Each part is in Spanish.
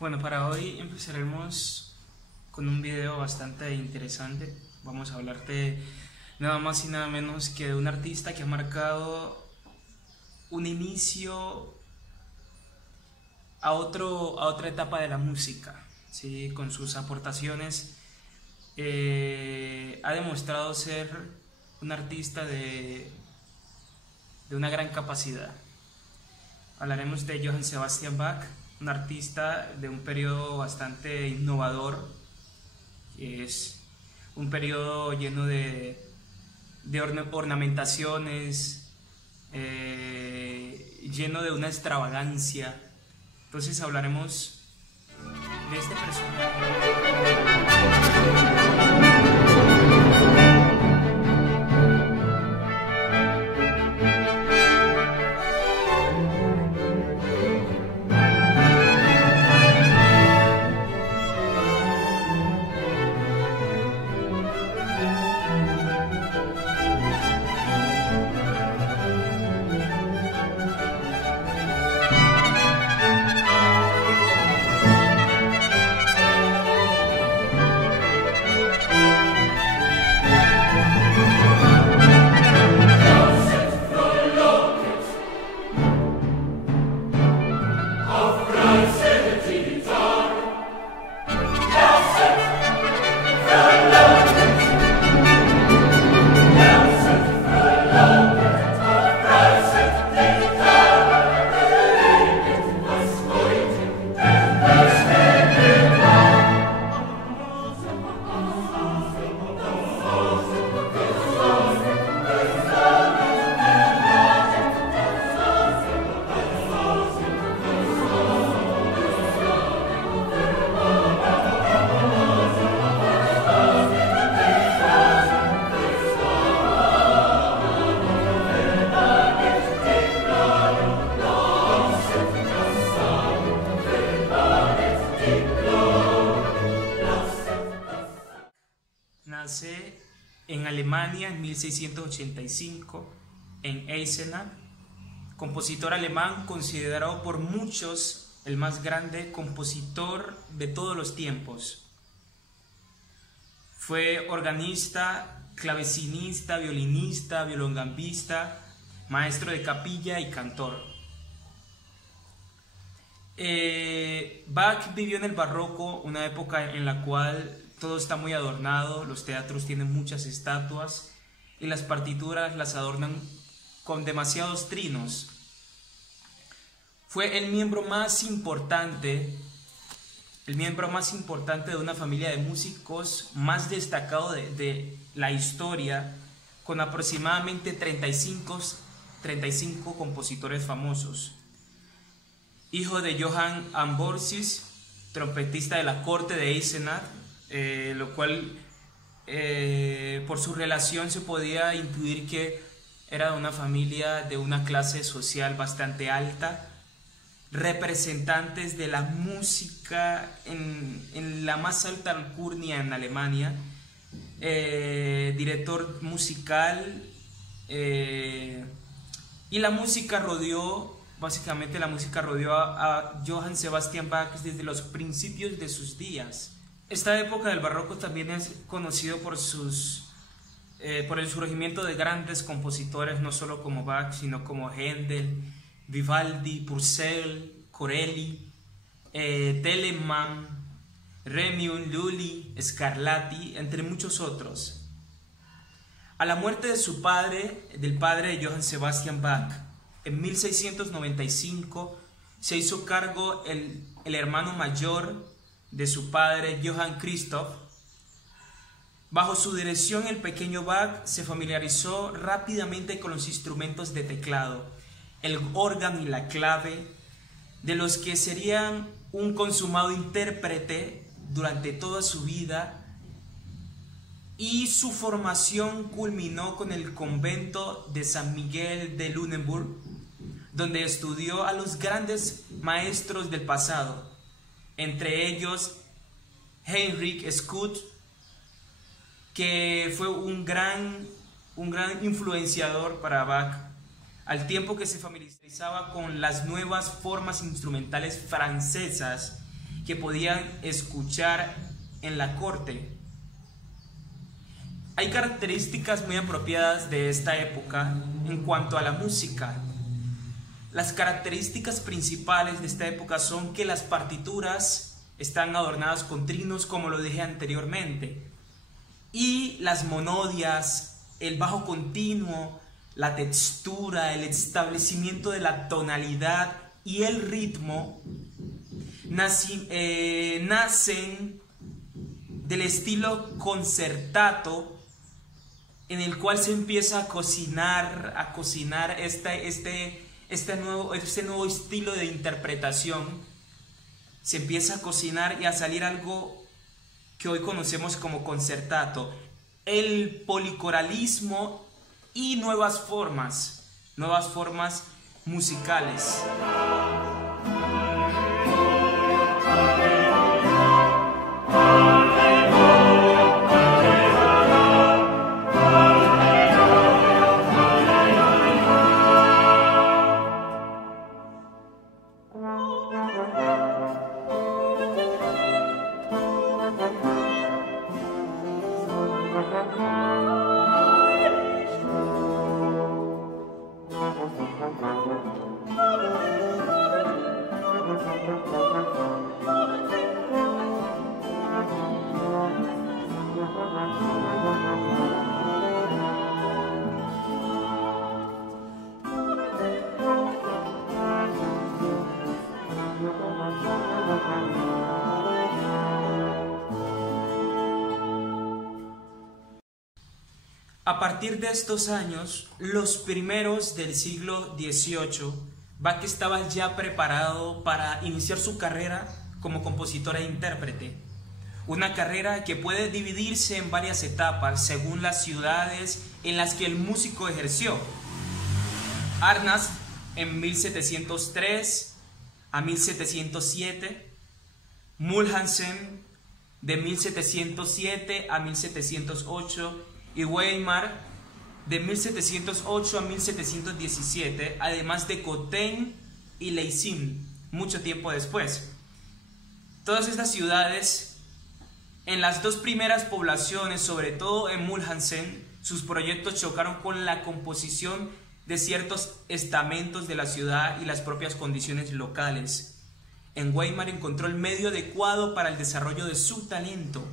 Bueno, para hoy empezaremos con un video bastante interesante. Vamos a hablarte nada más y nada menos que de un artista que ha marcado un inicio a otra etapa de la música, ¿sí? Con sus aportaciones ha demostrado ser un artista de una gran capacidad. Hablaremos de Johann Sebastian Bach, un artista de un periodo bastante innovador, que es un periodo lleno de ornamentaciones, lleno de una extravagancia. Entonces hablaremos de este personaje. Nace en Alemania en 1685, en Eisenach, compositor alemán considerado por muchos el más grande compositor de todos los tiempos. Fue organista, clavecinista, violinista, violongambista, maestro de capilla y cantor. Bach vivió en el barroco, una época en la cual todo está muy adornado, los teatros tienen muchas estatuas y las partituras las adornan con demasiados trinos. Fue el miembro más importante de una familia de músicos más destacado de la historia, con aproximadamente 35 compositores famosos. Hijo de Johann Ambrosius, trompetista de la corte de Eisenach, lo cual por su relación se podía intuir que era de una familia de una clase social bastante alta, representantes de la música en la más alta alcurnia en Alemania, director musical, y la música rodeó a Johann Sebastian Bach desde los principios de sus días. Esta época del barroco también es conocido por el surgimiento de grandes compositores, no solo como Bach, sino como Händel, Vivaldi, Purcell, Corelli, Telemann, Requiem, Lully, Scarlatti, entre muchos otros. A la muerte del padre de Johann Sebastian Bach, en 1695 se hizo cargo el hermano mayor de su padre, Johann Christoph. Bajo su dirección, el pequeño Bach se familiarizó rápidamente con los instrumentos de teclado, el órgano y la clave, de los que serían un consumado intérprete durante toda su vida, y su formación culminó con el convento de San Miguel de Lunenburg, donde estudió a los grandes maestros del pasado, entre ellos Heinrich Schütz, que fue un gran influenciador para Bach, al tiempo que se familiarizaba con las nuevas formas instrumentales francesas que podían escuchar en la corte. Hay características muy apropiadas de esta época en cuanto a la música. Las características principales de esta época son que las partituras están adornadas con trinos, como lo dije anteriormente, y las monodias, el bajo continuo, la textura, el establecimiento de la tonalidad y el ritmo nacen del estilo concertato, en el cual se empieza a cocinar este nuevo estilo de interpretación. Se empieza a cocinar y a salir algo que hoy conocemos como concertato, el policoralismo y nuevas formas musicales. A partir de estos años, los primeros del siglo XVIII, Bach estaba ya preparado para iniciar su carrera como compositor e intérprete. Una carrera que puede dividirse en varias etapas según las ciudades en las que el músico ejerció. Arnaz en 1703 a 1707, Mühlhausen de 1707 a 1708 y Weimar de 1708 a 1717, además de Cotten y Leipzig mucho tiempo después. Todas estas ciudades, en las dos primeras poblaciones, sobre todo en Mühlhausen, sus proyectos chocaron con la composición de ciertos estamentos de la ciudad y las propias condiciones locales. En Weimar encontró el medio adecuado para el desarrollo de su talento.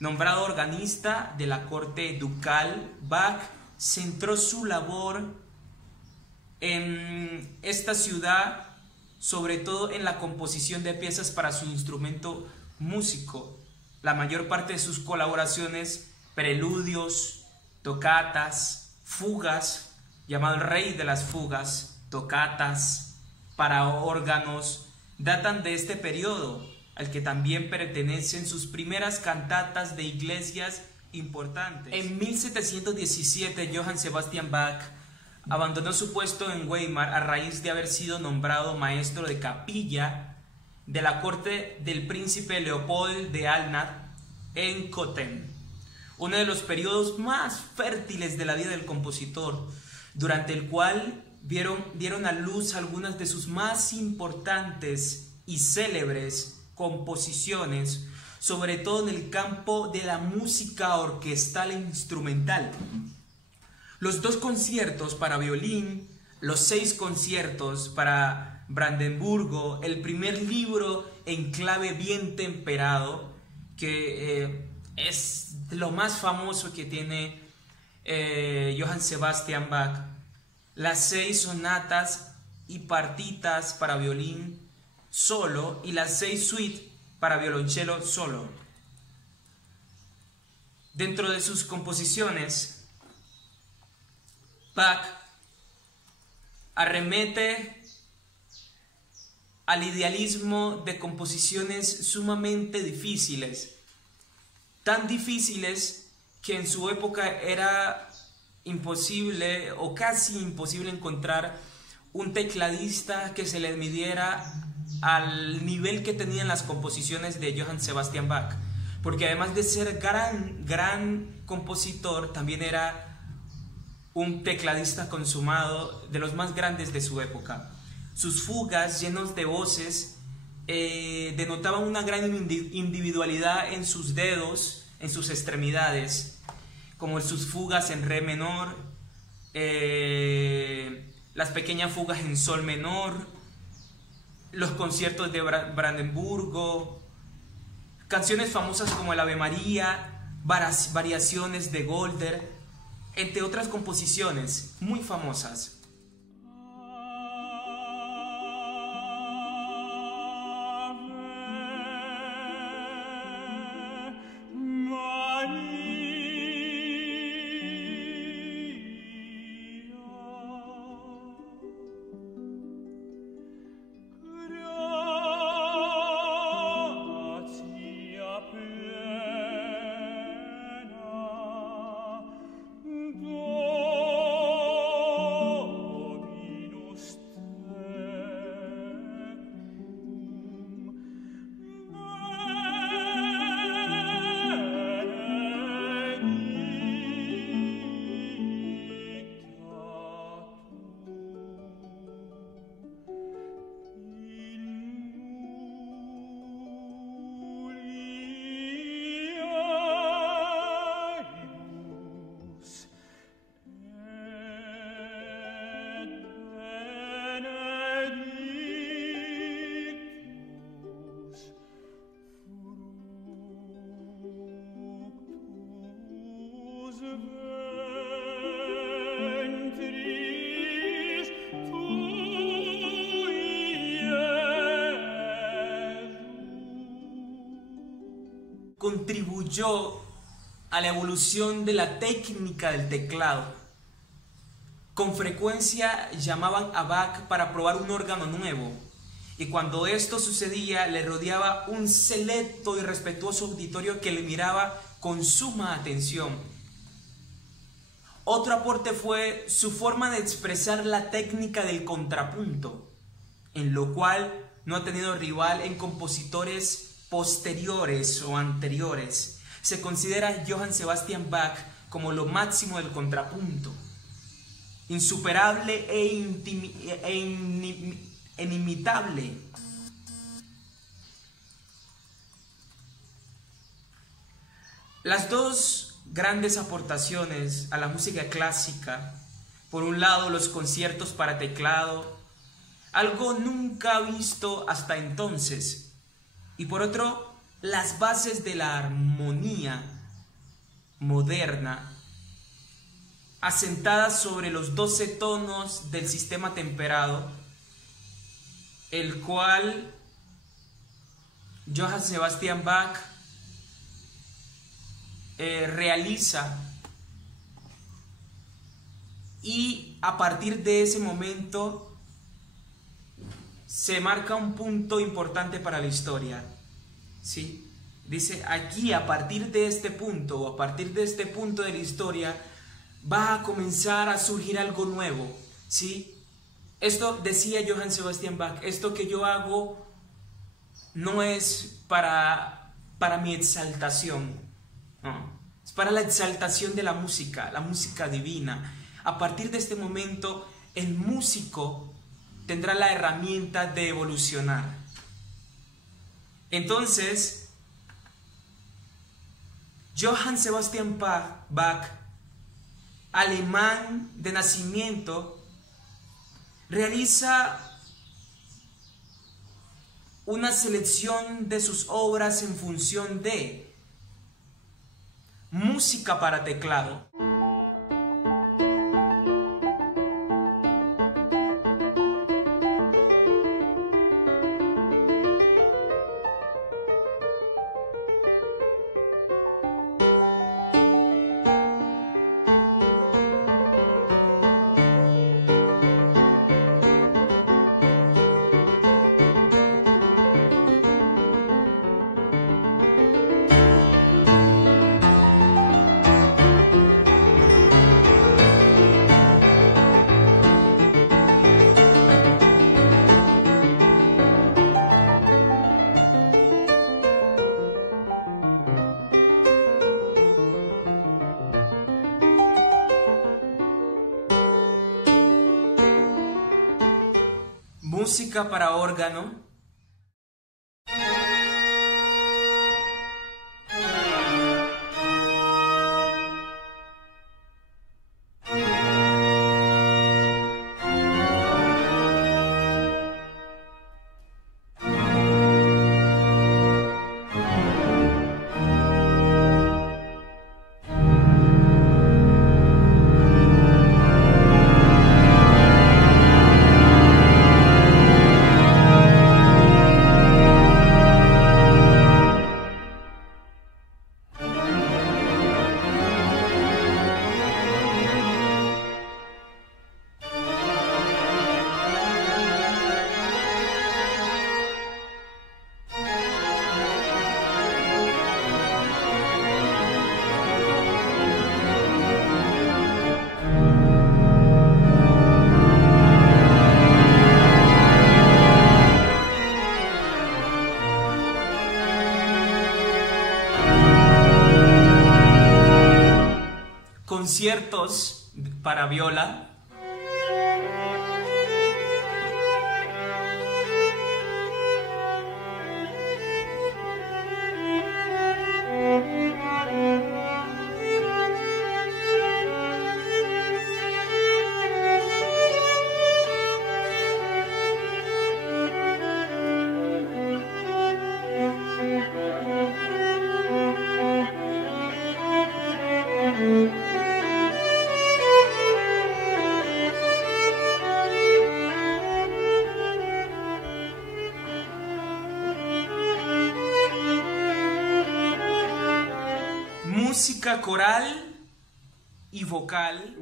Nombrado organista de la corte ducal, Bach centró su labor en esta ciudad, sobre todo en la composición de piezas para su instrumento músico. La mayor parte de sus colaboraciones, preludios, tocatas, fugas, llamado el rey de las fugas, tocatas para órganos, datan de este periodo, al que también pertenecen sus primeras cantatas de iglesias importantes. En 1717, Johann Sebastian Bach abandonó su puesto en Weimar a raíz de haber sido nombrado maestro de capilla de la corte del príncipe Leopold de Anhalt en Cotten, uno de los periodos más fértiles de la vida del compositor, durante el cual dieron a luz algunas de sus más importantes y célebres composiciones, sobre todo en el campo de la música orquestal e instrumental. Los 2 conciertos para violín, los 6 conciertos para Brandenburgo, el primer libro en clave bien temperado, que es lo más famoso que tiene Johann Sebastian Bach, las 6 sonatas y partitas para violín solo y las 6 suites para violonchelo solo. Dentro de sus composiciones, Bach arremete al idealismo de composiciones sumamente difíciles, tan difíciles que en su época era imposible o casi imposible encontrar un tecladista que se le midiera al nivel que tenían las composiciones de Johann Sebastian Bach, porque además de ser gran compositor, también era un tecladista consumado, de los más grandes de su época. Sus fugas, llenos de voces, denotaban una gran individualidad en sus dedos, en sus extremidades, como sus fugas en re menor, las pequeñas fugas en sol menor, los conciertos de Brandenburgo, canciones famosas como el Ave María, variaciones de Golder, entre otras composiciones muy famosas. Contribuyó a la evolución de la técnica del teclado. Con frecuencia llamaban a Bach para probar un órgano nuevo, y cuando esto sucedía le rodeaba un selecto y respetuoso auditorio que le miraba con suma atención. Otro aporte fue su forma de expresar la técnica del contrapunto, en lo cual no ha tenido rival en compositores posteriores o anteriores. Se considera a Johann Sebastian Bach como lo máximo del contrapunto, insuperable e inimitable. Las dos grandes aportaciones a la música clásica, por un lado los conciertos para teclado, algo nunca visto hasta entonces, y por otro, las bases de la armonía moderna, asentadas sobre los 12 tonos del sistema temperado, el cual Johann Sebastian Bach realiza, y a partir de ese momento se marca un punto importante para la historia, ¿sí? Dice aquí, a partir de este punto, o a partir de este punto de la historia, va a comenzar a surgir algo nuevo, ¿sí? Esto decía Johann Sebastian Bach, esto que yo hago no es para mi exaltación, no, es para la exaltación de la música divina. A partir de este momento, el músico tendrá la herramienta de evolucionar. Entonces, Johann Sebastian Bach, alemán de nacimiento, realiza una selección de sus obras en función de música para teclado. Música para órgano, conciertos para viola. Música coral y vocal.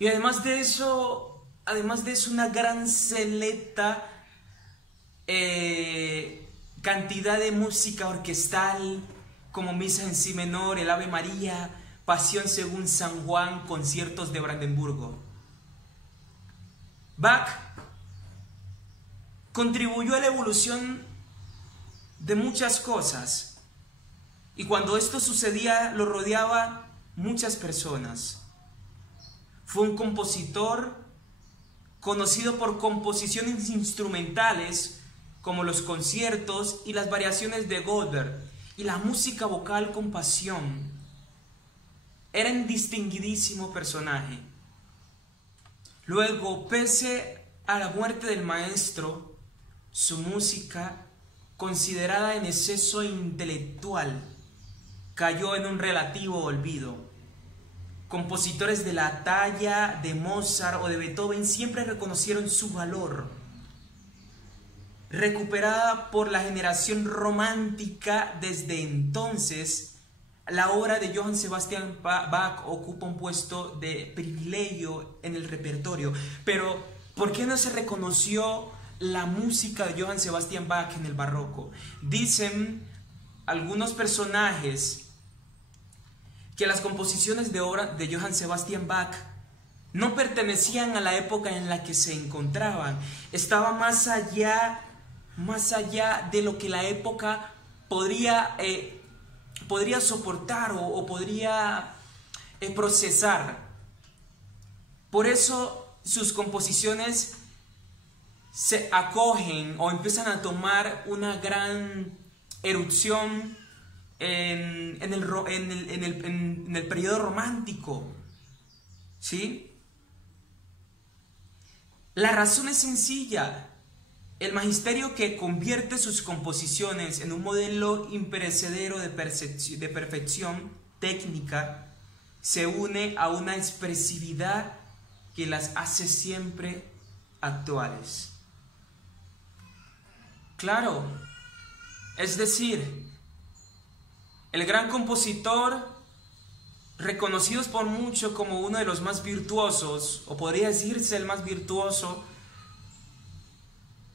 Y además de eso, una gran selecta cantidad de música orquestal, como Misa en Si menor, el Ave María, Pasión según San Juan, conciertos de Brandenburgo. Bach contribuyó a la evolución de muchas cosas, y cuando esto sucedía lo rodeaba muchas personas. Fue un compositor conocido por composiciones instrumentales como los conciertos y las variaciones de Goldberg, y la música vocal con pasión. Era un distinguidísimo personaje. Luego, pese a la muerte del maestro, su música, considerada en exceso intelectual, cayó en un relativo olvido. Compositores de la talla de Mozart o de Beethoven siempre reconocieron su valor. Recuperada por la generación romántica desde entonces, la obra de Johann Sebastian Bach ocupa un puesto de privilegio en el repertorio. Pero, ¿por qué no se reconoció la música de Johann Sebastian Bach en el barroco? Dicen algunos personajes que las composiciones de obra de Johann Sebastian Bach no pertenecían a la época en la que se encontraban. Estaba más allá de lo que la época podría soportar o podría procesar. Por eso sus composiciones se acogen o empiezan a tomar una gran erupción en el periodo romántico, ¿sí? La razón es sencilla. El magisterio que convierte sus composiciones en un modelo imperecedero de perfección técnica se une a una expresividad que las hace siempre actuales. Claro, es decir, el gran compositor, reconocido por muchos como uno de los más virtuosos, o podría decirse el más virtuoso,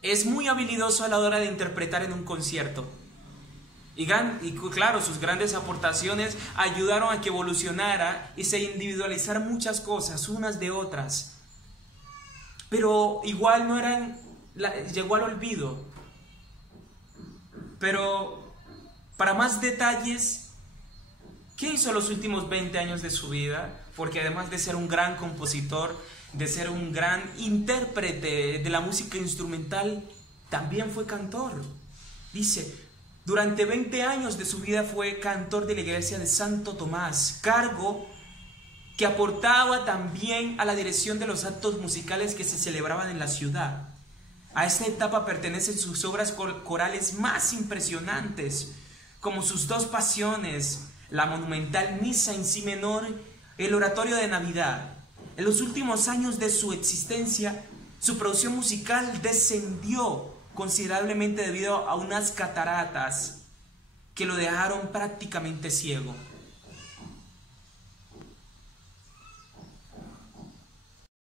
es muy habilidoso a la hora de interpretar en un concierto. Claro, sus grandes aportaciones ayudaron a que evolucionara y se individualizaran muchas cosas, unas de otras. Pero igual no eran, llegó al olvido. Pero para más detalles, ¿qué hizo los últimos 20 años de su vida? Porque además de ser un gran compositor, de ser un gran intérprete de la música instrumental, también fue cantor. Dice, durante 20 años de su vida fue cantor de la iglesia de Santo Tomás, cargo que aportaba también a la dirección de los actos musicales que se celebraban en la ciudad. A esta etapa pertenecen sus obras corales más impresionantes, como sus dos pasiones, la monumental Misa en Si menor, el Oratorio de Navidad. En los últimos años de su existencia, su producción musical descendió considerablemente debido a unas cataratas que lo dejaron prácticamente ciego.